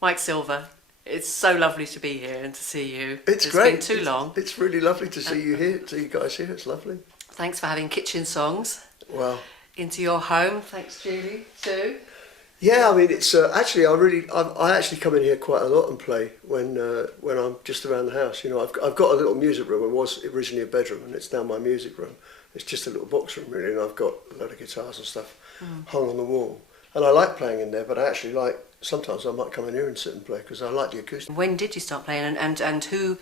Mike Silver, it's so lovely to be here and to see you. It's great. It's been too long. It's really lovely to see you here, see you guys here. It's lovely. Thanks for having Kitchen Songs Well, into your home. Thanks, Julie, too. yeah, I mean, it's actually I actually come in here quite a lot and play when I'm just around the house. You know, I've got a little music room. It was originally a bedroom, and it's now my music room. It's just a little box room really, and I've got a load of guitars and stuff hung on the wall. And I like playing in there, but I actually like, sometimes I might come in here and sit and play because I like the acoustic. When did you start playing, and who?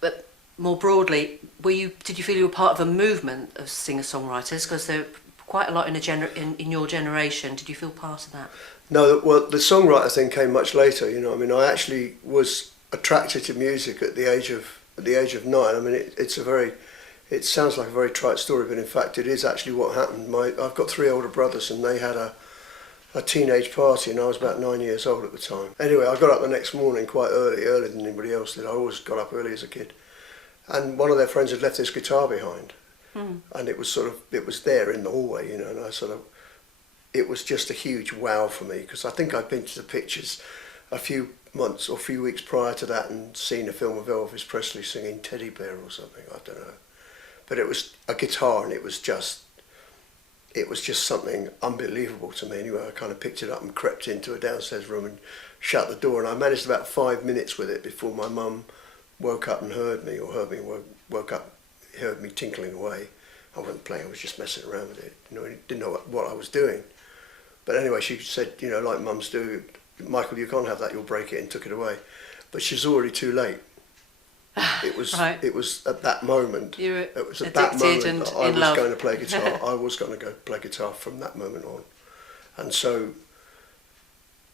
But more broadly, did you feel you were part of a movement of singer-songwriters? Because there are quite a lot in your generation. Did you feel part of that? No, well, the songwriter thing came much later. You know, I mean, I actually was attracted to music at the age of 9. I mean, it sounds like a very trite story, but in fact, it is actually what happened. I've got 3 older brothers, and they had a teenage party, and I was about 9 years old at the time. Anyway, I got up the next morning quite early, earlier than anybody else did. I always got up early as a kid. And one of their friends had left his guitar behind. And it was there in the hallway, you know, and it was just a huge wow for me, because I think I'd been to the pictures a few months or a few weeks prior to that and seen a film of Elvis Presley singing Teddy Bear or something, I don't know. But it was a guitar, and it was just something unbelievable to me. Anyway, I kind of picked it up and crept into a downstairs room and shut the door, and I managed about 5 minutes with it before my mum woke up and heard me tinkling away. I wasn't playing, I was just messing around with it. You know, I didn't know what I was doing. But anyway, she said, you know, like mums do, Michael, you can't have that, you'll break it, and took it away. But she's already too late. It was right. It was at that moment. You were it was at addicted that moment and that I in was love. going to play guitar. I was going to go play guitar from that moment on. And so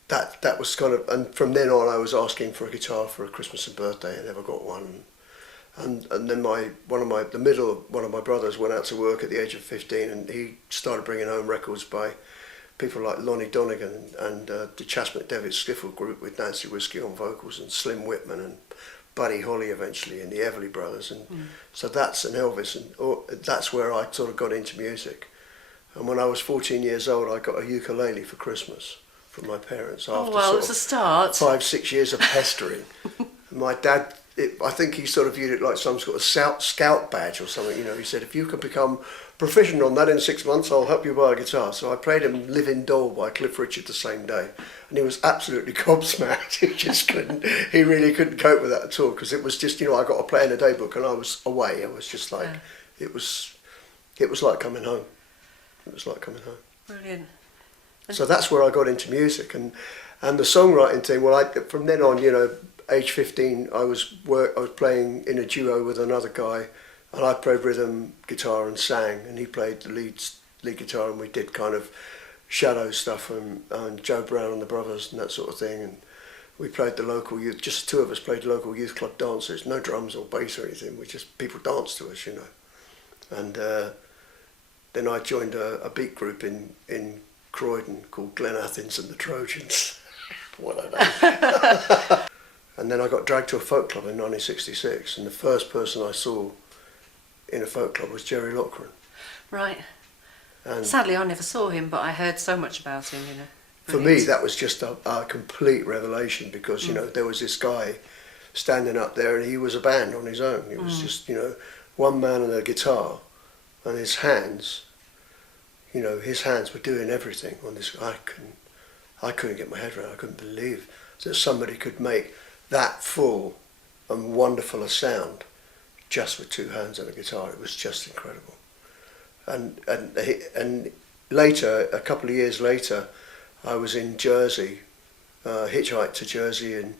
that was kind of, and from then on I was asking for a guitar for a Christmas and birthday. I never got one. And then one of my brothers went out to work at the age of 15, and he started bringing home records by people like Lonnie Donegan and the Chas McDevitt Skiffle Group with Nancy Whiskey on vocals, and Slim Whitman and Buddy Holly eventually, and the Everly Brothers, and so that's an Elvis, and that's where I sort of got into music. And when I was 14 years old, I got a ukulele for Christmas from my parents. After It was a start. 5-6 years of pestering. My dad, I think he sort of viewed it like some sort of scout badge or something. You know, he said, if you can become proficient on that in 6 months, I'll help you buy a guitar. So I played him Living Doll by Cliff Richard the same day, and he was absolutely gobsmacked. He just couldn't, he really couldn't cope with that at all, because it was just, you know, I got a play in a day book and I was away. It was just like, it was like coming home. It was like coming home. Brilliant. So that's where I got into music, and the songwriting thing. Well, from then on, you know, age 15, I was playing in a duo with another guy, and I played rhythm guitar and sang, and he played the lead guitar, and we did kind of shadow stuff and Joe Brown and the Brothers and that sort of thing, and we played the local youth. Just 2 of us played local youth club dances, no drums or bass or anything. We just, people danced to us, you know, and then I joined a beat group in Croydon called Glen Athens and the Trojans. What a name. And then I got dragged to a folk club in 1966, and the first person I saw in a folk club was Jerry Lochran. Right. And sadly, I never saw him, but I heard so much about him, you know. For me, that was just a complete revelation, because, you know, there was this guy standing up there, and he was a band on his own. It was just, you know, one man and a guitar, and his hands, you know, his hands were doing everything on this. I couldn't get my head around. I couldn't believe that somebody could make that full and wonderful a sound just with 2 hands and a guitar. It was just incredible. And later, a couple of years later, I was in Jersey, hitchhiked to Jersey and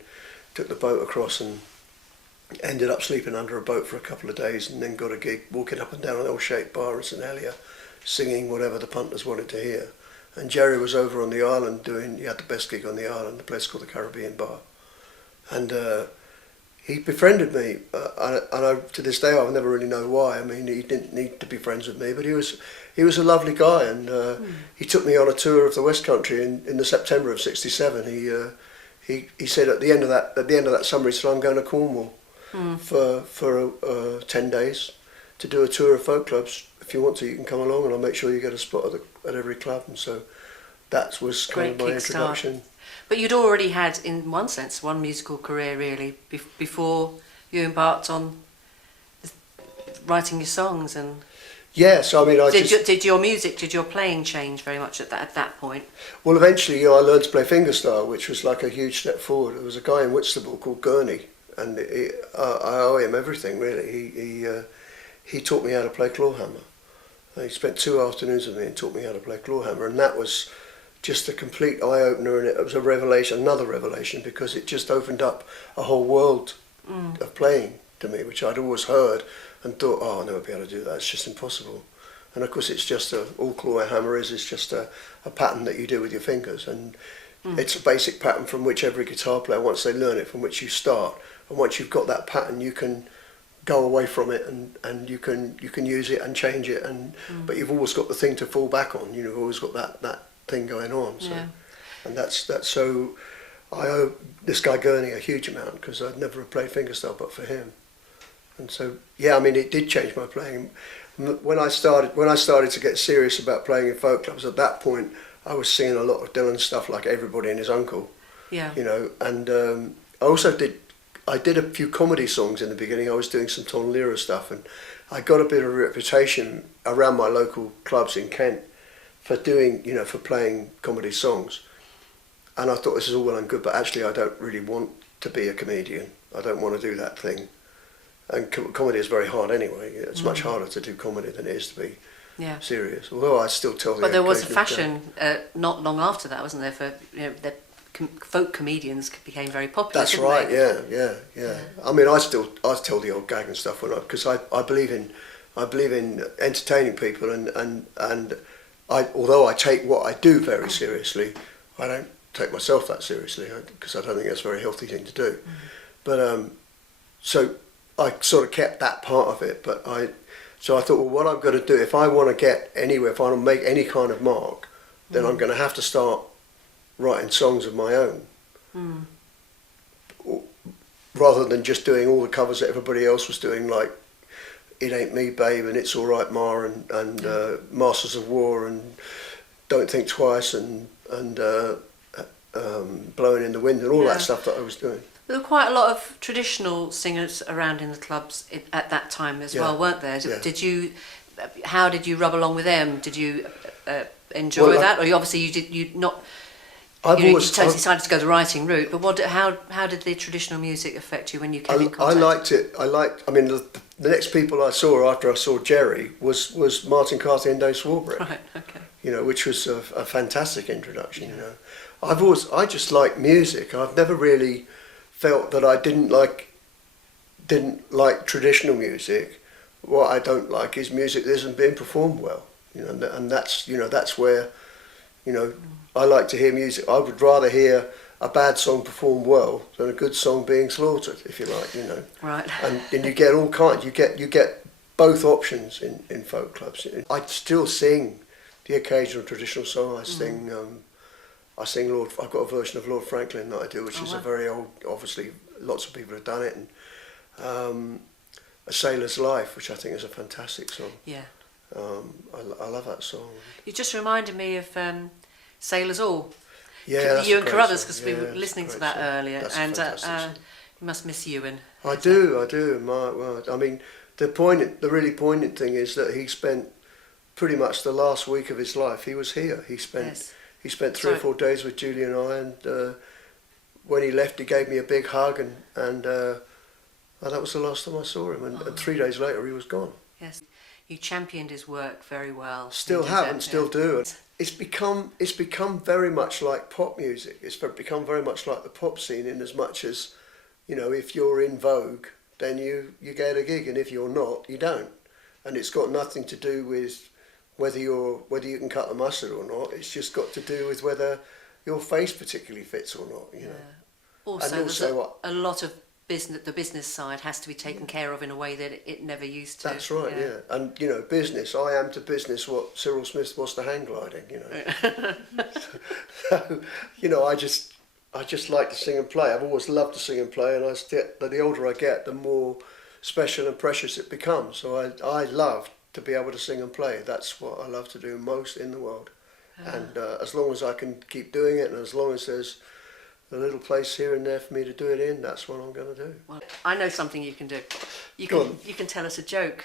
took the boat across, and ended up sleeping under a boat for a couple of days, and then got a gig walking up and down an L-shaped bar in St Helier, singing whatever the punters wanted to hear. And Jerry was over on the island he had the best gig on the island, a place called the Caribbean Bar. And he befriended me, and to this day I'll never really know why. I mean, he didn't need to be friends with me, but he was a lovely guy, and he took me on a tour of the West Country in the September of '67. He said at the end of that summer, he said, I'm going to Cornwall for 10 days to do a tour of folk clubs. If you want to, you can come along, and I'll make sure you get a spot at every club. And so that was kind of my introduction. But you'd already had, in one sense, one musical career really before you embarked on writing your songs. And Yeah, so I mean, did your music, did your playing change very much at that point? Well, eventually, I learned to play fingerstyle, which was like a huge step forward. There was a guy in Whitstable called Gurney, and I owe him everything really. He taught me how to play clawhammer. He spent 2 afternoons with me and taught me how to play clawhammer, and that was just a complete eye opener, and it was a revelation, another revelation, because it just opened up a whole world of playing to me, which I'd always heard and thought, oh, I'll never be able to do that. It's just impossible. And of course, it's just all clawhammer is just a pattern that you do with your fingers, and it's a basic pattern from which every guitar player, once they learn it, from which you start, and once you've got that pattern, you can go away from it and you can use it and change it, and but you've always got the thing to fall back on. You've always got that thing going on. So, and that's so. I owe this guy Gurney a huge amount, because I'd never have played fingerstyle but for him. And so, yeah, I mean, it did change my playing. When I started to get serious about playing in folk clubs, at that point, I was singing a lot of Dylan stuff, like Everybody and His Uncle. Yeah. You know, and I did a few comedy songs in the beginning. I was doing some Tom Lehrer stuff, and I got a bit of a reputation around my local clubs in Kent for doing, for playing comedy songs. And I thought, this is all well and good, but actually I don't really want to be a comedian. I don't want to do that thing. And comedy is very hard anyway. It's much harder to do comedy than it is to be serious. Although I still tell the But there was a fashion not long after that, wasn't there? For folk comedians became very popular. That's right. Yeah. I mean, I tell the old gag and stuff because I believe in entertaining people, and although I take what I do very seriously, I don't take myself that seriously, because I don't think that's a very healthy thing to do. But so I sort of kept that part of it, so I thought, well, what I'm going to do, if I want to get anywhere, if I want to make any kind of mark, then I'm going to have to start writing songs of my own, rather than just doing all the covers that everybody else was doing, like It Ain't Me, Babe, and It's All Right, Ma, and Masters of War, and Don't Think Twice, and Blowing in the Wind, and all that stuff that I was doing. There were quite a lot of traditional singers around in the clubs at that time as well, weren't there? Yeah. How did you rub along with them? Did you enjoy that, or you decided to go the writing route? But how did the traditional music affect you when you came in contact? I liked it. I mean, the next people I saw after I saw Jerry was Martin Carthy and Dave Swarbrick. Right. Okay. Which was a fantastic introduction. I just like music. I've never really felt that I didn't like traditional music. What I don't like is music that isn't being performed well. And that's where, I like to hear music. I would rather hear a bad song performed well than a good song being slaughtered, if you like. Right. And you get all kinds. You get both options in folk clubs. I still sing the occasional traditional song. I sing Lord. I've got a version of Lord Franklin that I do, which is a very old. Obviously, lots of people have done it, and A Sailor's Life, which I think is a fantastic song. Yeah. I love that song. You just reminded me of Sailors All. Yeah, that's Ewan a great Carruthers, song. because we were listening to that song. earlier, That's and you must miss Ewan. I do. My word. I mean, the really poignant thing is that he spent pretty much the last week of his life. He was here. He spent 3 or 4 days with Julie and I, and when he left, he gave me a big hug, and that was the last time I saw him. And 3 days later, he was gone. Yes, you championed his work very well. Still have and still do. It's become very much like pop music. It's become very much like the pop scene, in as much as, if you're in vogue, then you get a gig, and if you're not, you don't. And it's got nothing to do with whether you can cut the mustard or not. It's just got to do with whether your face particularly fits or not. Also, there's a lot of business. The business side has to be taken care of in a way that it never used to. That's right. Yeah. And business. I am to business what Cyril Smith was to hang gliding. So, I just like to sing and play. I've always loved to sing and play, and the older I get, the more special and precious it becomes. So I love to be able to sing and play. That's what I love to do most in the world. And as long as I can keep doing it, and as long as there's a little place here and there for me to do it in, that's what I'm going to do. Well, I know something you can do. Go on. You can tell us a joke.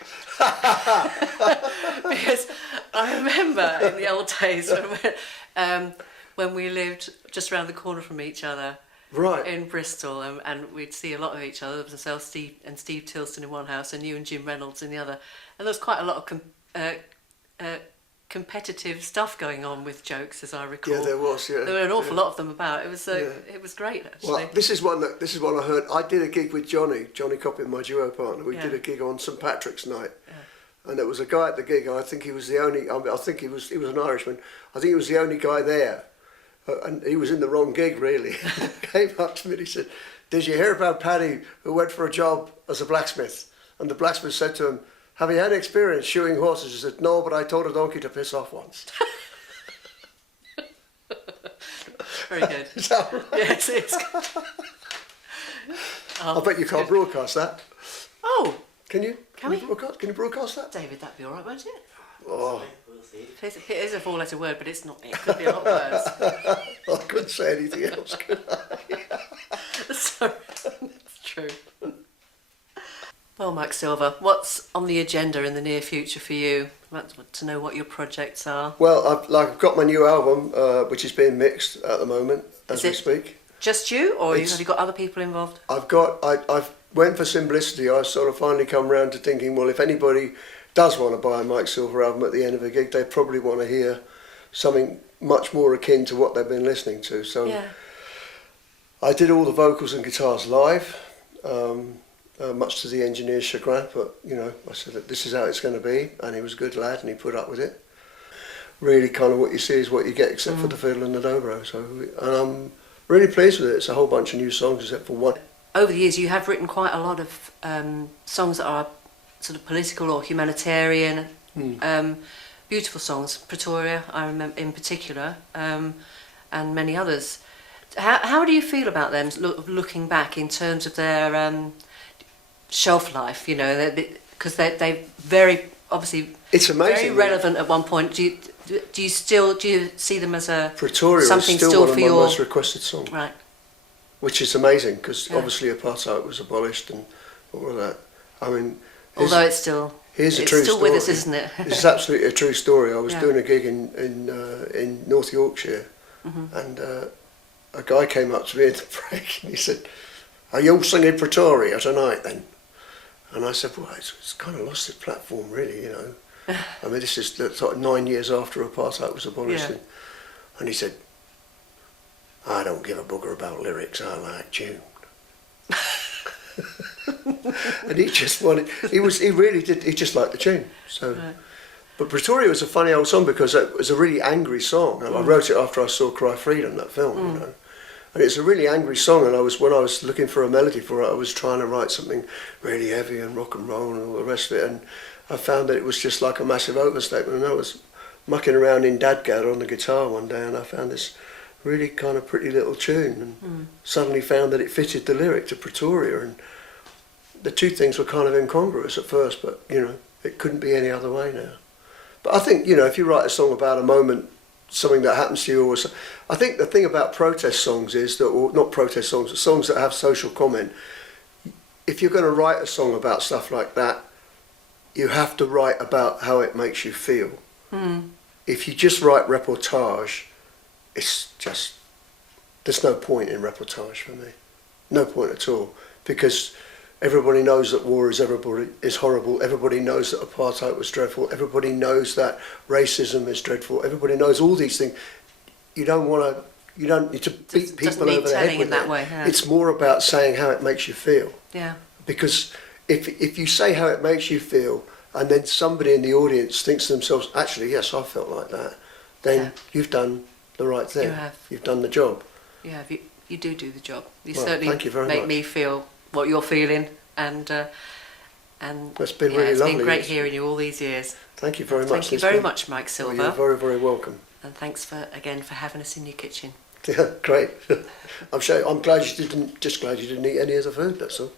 Because I remember in the old days when we lived just around the corner from each other, Right. in Bristol, and we'd see a lot of each other. There was myself, Steve Tilston in one house, and you and Jim Reynolds in the other. And there was quite a lot of competitive stuff going on with jokes, as I recall. Yeah, there was. Yeah, there were an awful lot of them about. It was great, actually. Well, this is one I heard. I did a gig with Johnny Coppin, my duo partner. We did a gig on St Patrick's night, and there was a guy at the gig. And I think he was the only. I think he was an Irishman. I think he was the only guy there, and he was in the wrong gig really. Came up to me and he said, "Did you hear about Paddy who went for a job as a blacksmith?" And the blacksmith said to him, "Have you had experience shoeing horses?" He said, "No, but I told a donkey to piss off once." Very good. Is that right? Yes, it's good. I bet you can't broadcast that. Oh, Can you? Can we? Can you broadcast that? David, that'd be all right, won't it? Oh, We'll see. It is a four-letter word, but it's not. It could be a lot worse. I couldn't say anything else, could I? Sorry, it's true. Well, Mike Silver, what's on the agenda in the near future for you? I'd like to know what your projects are. Well, I've got my new album, which is being mixed at the moment as Is we it- speak. Just you, or It's- have you got other people involved? I've went for simplicity. I sort of finally come round to thinking, well, if anybody does want to buy a Mike Silver album at the end of a gig, they probably want to hear something much more akin to what they've been listening to. So Yeah. I did all the vocals and guitars live, much to the engineer's chagrin, but I said that this is how it's going to be, and he was a good lad and he put up with it. Really kind of what you see is what you get, except for the fiddle and the dobro. So, and I'm really pleased with it. It's a whole bunch of new songs except for one. Over the years, you have written quite a lot of songs that are sort of political or humanitarian, beautiful songs. Pretoria, I remember in particular, and many others. How do you feel about them, looking back in terms of their shelf life? Because they very obviously It's amazing. very relevant at one point. Do you see them as a Pretoria something is still still one of for my your most requested songs. right? Which is amazing because Yeah. obviously apartheid was abolished and all of that. I mean, Although it's still here's a it's true still story. with us, isn't it? It's absolutely a true story. I was Yeah. doing a gig in North Yorkshire, and a guy came up to me at the break and he said, "Are you all singing Pretoria tonight then?" And I said, "Well, it's kind of lost its platform, really, I mean, this is sort of 9 years after apartheid was abolished." Yeah. And he said, "I don't give a bugger about lyrics, I like tune." And he just wanted, he really did, he just liked the tune. So, Right. But Pretoria was a funny old song because it was a really angry song. And I wrote it after I saw Cry Freedom, that film, And it's a really angry song, and when I was looking for a melody for it, I was trying to write something really heavy and rock and roll and all the rest of it, and I found that it was just like a massive overstatement. And I was mucking around in Dadgad on the guitar one day, and I found this really kind of pretty little tune, and suddenly found that it fitted the lyric to Pretoria, and the two things were kind of incongruous at first, but it couldn't be any other way now. But I think if you write a song about a moment, something that happens to you, I think the thing about protest songs is that, or not protest songs, but songs that have social comment, if you're going to write a song about stuff like that, you have to write about how it makes you feel. If you just write reportage, it's just, there's no point in reportage for me. No point at all. Because everybody knows that war is horrible. Everybody knows that apartheid was dreadful. Everybody knows that racism is dreadful. Everybody knows all these things. You don't need to beat people over the head with that it. way, yeah. It's more about saying how it makes you feel. Yeah. Because if you say how it makes you feel, and then somebody in the audience thinks to themselves, actually, yes, I felt like that, then you've done the right thing. You have. You've done the job. Yeah, you do the job. You Well, certainly thank you very make much. me feel what you're feeling, and It's been really it's lovely. been great hearing you all these years. Thank you very much. Thank you It's very been- much, Mike Well, Silver, you're very, very welcome. and thanks for having us in your kitchen. Yeah, great. I'm glad you didn't eat any of the food. That's all.